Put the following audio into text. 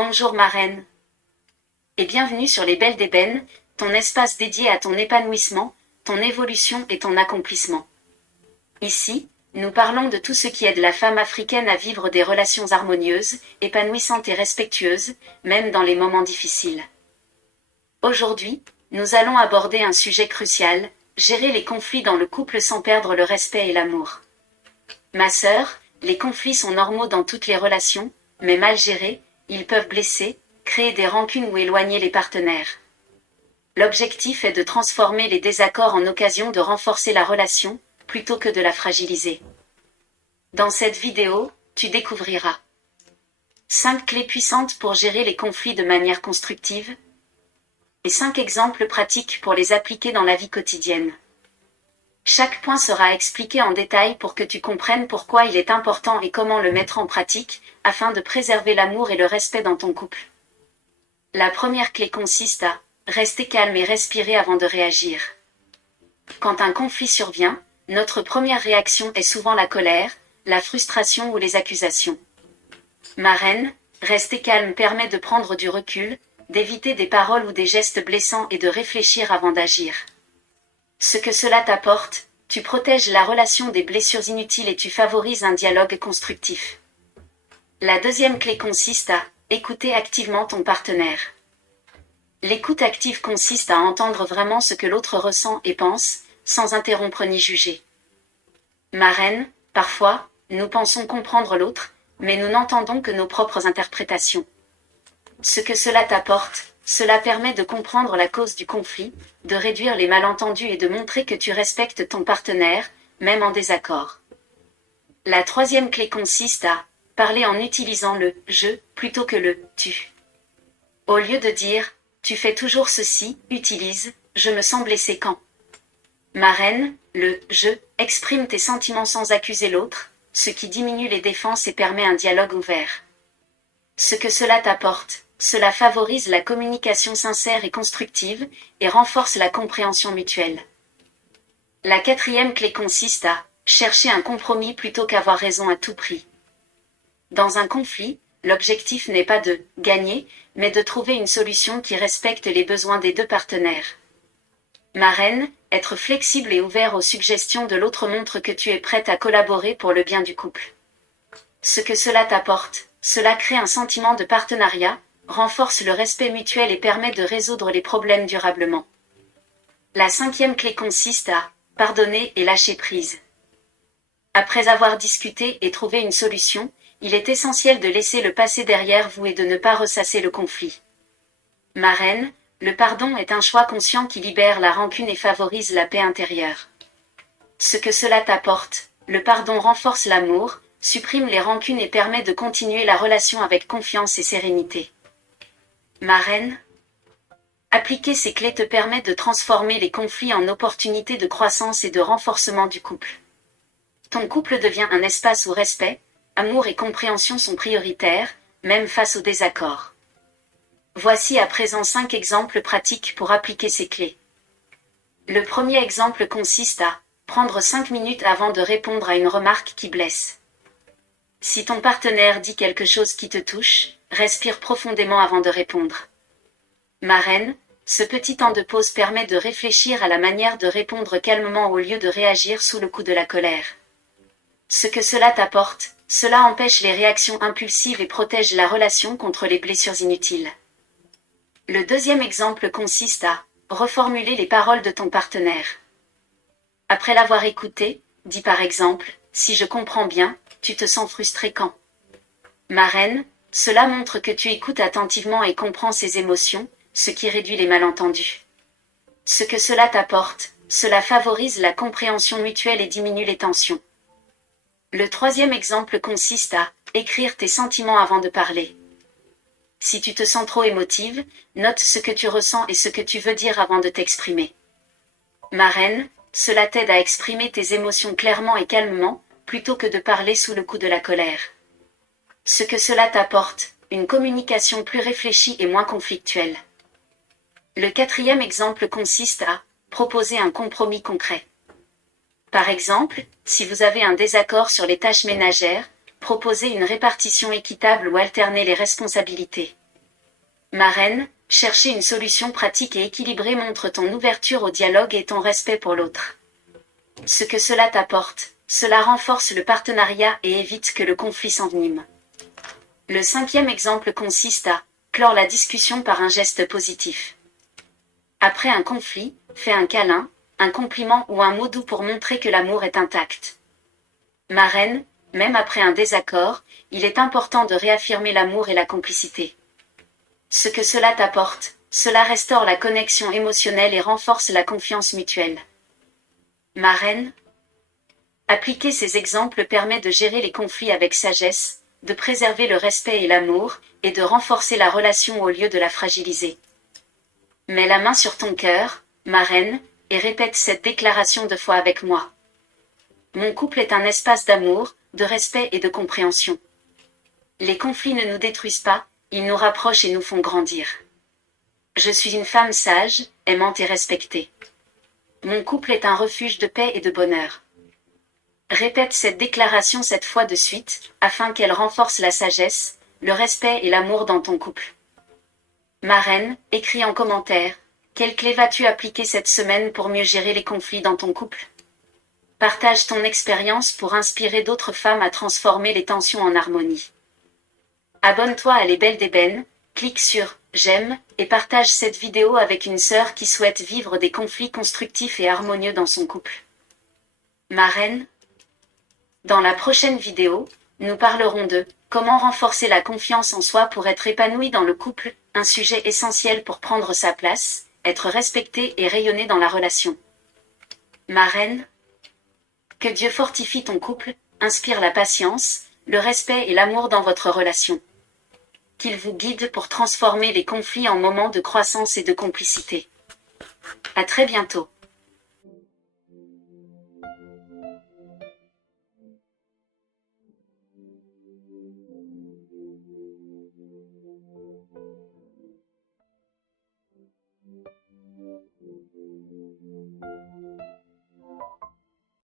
Bonjour marraine. Et bienvenue sur les Belles d'Ébène, ton espace dédié à ton épanouissement, ton évolution et ton accomplissement. Ici, nous parlons de tout ce qui aide la femme africaine à vivre des relations harmonieuses, épanouissantes et respectueuses, même dans les moments difficiles. Aujourd'hui, nous allons aborder un sujet crucial, gérer les conflits dans le couple sans perdre le respect et l'amour. Ma sœur, les conflits sont normaux dans toutes les relations, mais mal gérés, ils peuvent blesser, créer des rancunes ou éloigner les partenaires. L'objectif est de transformer les désaccords en occasion de renforcer la relation, plutôt que de la fragiliser. Dans cette vidéo, tu découvriras 5 clés puissantes pour gérer les conflits de manière constructive et 5 exemples pratiques pour les appliquer dans la vie quotidienne. Chaque point sera expliqué en détail pour que tu comprennes pourquoi il est important et comment le mettre en pratique, afin de préserver l'amour et le respect dans ton couple. La première clé consiste à rester calme et respirer avant de réagir. Quand un conflit survient, notre première réaction est souvent la colère, la frustration ou les accusations. Marraine, rester calme permet de prendre du recul, d'éviter des paroles ou des gestes blessants et de réfléchir avant d'agir. Ce que cela t'apporte, tu protèges la relation des blessures inutiles et tu favorises un dialogue constructif. La deuxième clé consiste à écouter activement ton partenaire. L'écoute active consiste à entendre vraiment ce que l'autre ressent et pense, sans interrompre ni juger. Marraine, parfois, nous pensons comprendre l'autre, mais nous n'entendons que nos propres interprétations. Ce que cela t'apporte, cela permet de comprendre la cause du conflit, de réduire les malentendus et de montrer que tu respectes ton partenaire, même en désaccord. La troisième clé consiste à parler en utilisant le « je » plutôt que le « tu ». Au lieu de dire « tu fais toujours ceci », utilise « je me sens blessé quand ». Marraine, le « je » exprime tes sentiments sans accuser l'autre, ce qui diminue les défenses et permet un dialogue ouvert. Ce que cela t'apporte, cela favorise la communication sincère et constructive, et renforce la compréhension mutuelle. La quatrième clé consiste à chercher un compromis plutôt qu'avoir raison à tout prix. Dans un conflit, l'objectif n'est pas de gagner, mais de trouver une solution qui respecte les besoins des deux partenaires. Marraine, être flexible et ouvert aux suggestions de l'autre montre que tu es prête à collaborer pour le bien du couple. Ce que cela t'apporte, cela crée un sentiment de partenariat, renforce le respect mutuel et permet de résoudre les problèmes durablement. La cinquième clé consiste à pardonner et lâcher prise. Après avoir discuté et trouvé une solution, il est essentiel de laisser le passé derrière vous et de ne pas ressasser le conflit. Marraine, le pardon est un choix conscient qui libère la rancune et favorise la paix intérieure. Ce que cela t'apporte, le pardon renforce l'amour, supprime les rancunes et permet de continuer la relation avec confiance et sérénité. Marraine, appliquer ces clés te permet de transformer les conflits en opportunités de croissance et de renforcement du couple. Ton couple devient un espace où respect, amour et compréhension sont prioritaires, même face aux désaccords. Voici à présent 5 exemples pratiques pour appliquer ces clés. Le premier exemple consiste à prendre 5 minutes avant de répondre à une remarque qui blesse. Si ton partenaire dit quelque chose qui te touche, respire profondément avant de répondre. Marraine, ce petit temps de pause permet de réfléchir à la manière de répondre calmement au lieu de réagir sous le coup de la colère. Ce que cela t'apporte, cela empêche les réactions impulsives et protège la relation contre les blessures inutiles. Le deuxième exemple consiste à reformuler les paroles de ton partenaire. Après l'avoir écouté, dis par exemple « Si je comprends bien, tu te sens frustré quand ?» Marraine, cela montre que tu écoutes attentivement et comprends ses émotions, ce qui réduit les malentendus. Ce que cela t'apporte, cela favorise la compréhension mutuelle et diminue les tensions. Le troisième exemple consiste à écrire tes sentiments avant de parler. Si tu te sens trop émotive, note ce que tu ressens et ce que tu veux dire avant de t'exprimer. Marraine, cela t'aide à exprimer tes émotions clairement et calmement, plutôt que de parler sous le coup de la colère. Ce que cela t'apporte, une communication plus réfléchie et moins conflictuelle. Le quatrième exemple consiste à proposer un compromis concret. Par exemple, si vous avez un désaccord sur les tâches ménagères, proposez une répartition équitable ou alternez les responsabilités. Marraine, chercher une solution pratique et équilibrée montre ton ouverture au dialogue et ton respect pour l'autre. Ce que cela t'apporte, cela renforce le partenariat et évite que le conflit s'envenime. Le 5e exemple consiste à clore la discussion par un geste positif. Après un conflit, fais un câlin, un compliment ou un mot doux pour montrer que l'amour est intact. Marraine, même après un désaccord, il est important de réaffirmer l'amour et la complicité. Ce que cela t'apporte, cela restaure la connexion émotionnelle et renforce la confiance mutuelle. Marraine, appliquer ces exemples permet de gérer les conflits avec sagesse, de préserver le respect et l'amour, et de renforcer la relation au lieu de la fragiliser. Mets la main sur ton cœur, marraine, et répète cette déclaration 2 fois avec moi. Mon couple est un espace d'amour, de respect et de compréhension. Les conflits ne nous détruisent pas, ils nous rapprochent et nous font grandir. Je suis une femme sage, aimante et respectée. Mon couple est un refuge de paix et de bonheur. Répète cette déclaration 7 fois de suite, afin qu'elle renforce la sagesse, le respect et l'amour dans ton couple. Marraine, écris en commentaire, quelle clé vas-tu appliquer cette semaine pour mieux gérer les conflits dans ton couple? Partage ton expérience pour inspirer d'autres femmes à transformer les tensions en harmonie. Abonne-toi à Les Belles d'Ébène, clique sur « J'aime » et partage cette vidéo avec une sœur qui souhaite vivre des conflits constructifs et harmonieux dans son couple. Marraine, dans la prochaine vidéo, nous parlerons de « Comment renforcer la confiance en soi pour être épanoui dans le couple », un sujet essentiel pour prendre sa place, être respecté et rayonner dans la relation. Marraine, que Dieu fortifie ton couple, inspire la patience, le respect et l'amour dans votre relation. Qu'il vous guide pour transformer les conflits en moments de croissance et de complicité. À très bientôt.